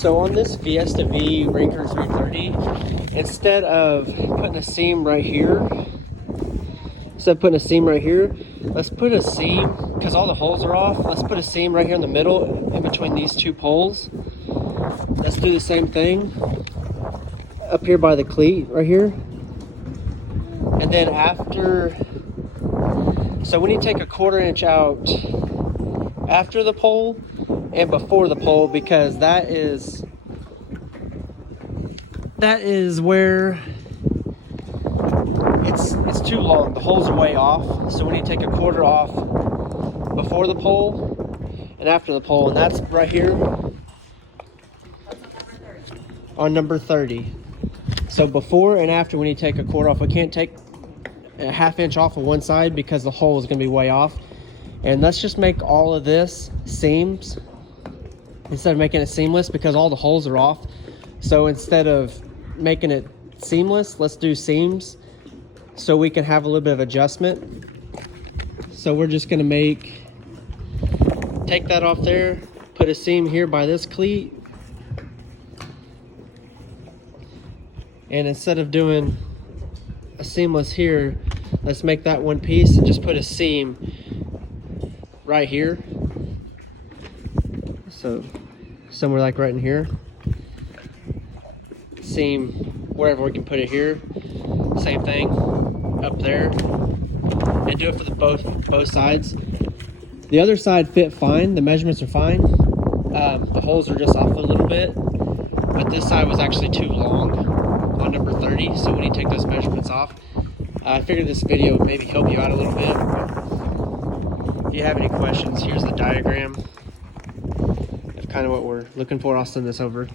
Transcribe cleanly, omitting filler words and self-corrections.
So on this Fiesta V Rinker 330, instead of putting a seam right here, let's put a seam, because all the holes are off, let's put a seam right here in the middle, in between these two poles. Let's do the same thing up here by the cleat right here. And then so we need to take a 1/4 inch out after the pole and before the pole, because that is where it's too long. The holes are way off, so we need to take a 1/4 off before the pole and after the pole, and that's right here on number 30. So before and after, we need to take a 1/4 off. We can't take a 1/2 inch off of one side because the hole is going to be way off. And let's just make all of this seams instead of making it seamless, because all the holes are off. So instead of making it seamless, let's do seams so we can have a little bit of adjustment. So we're just going to take that off there, put a seam here by this cleat, and instead of doing a seamless here, let's make that one piece and just put a seam right here. So somewhere like right in here, seam wherever we can put it here. Same thing up there, and do it for both sides. The other side fit fine, the measurements are fine. The holes are just off a little bit, but this side was actually too long on number 30, so we need to take those measurements off. I figured this video would maybe help you out a little bit. If you have any questions, here's the diagram of kind of what we're looking for. I'll send this over.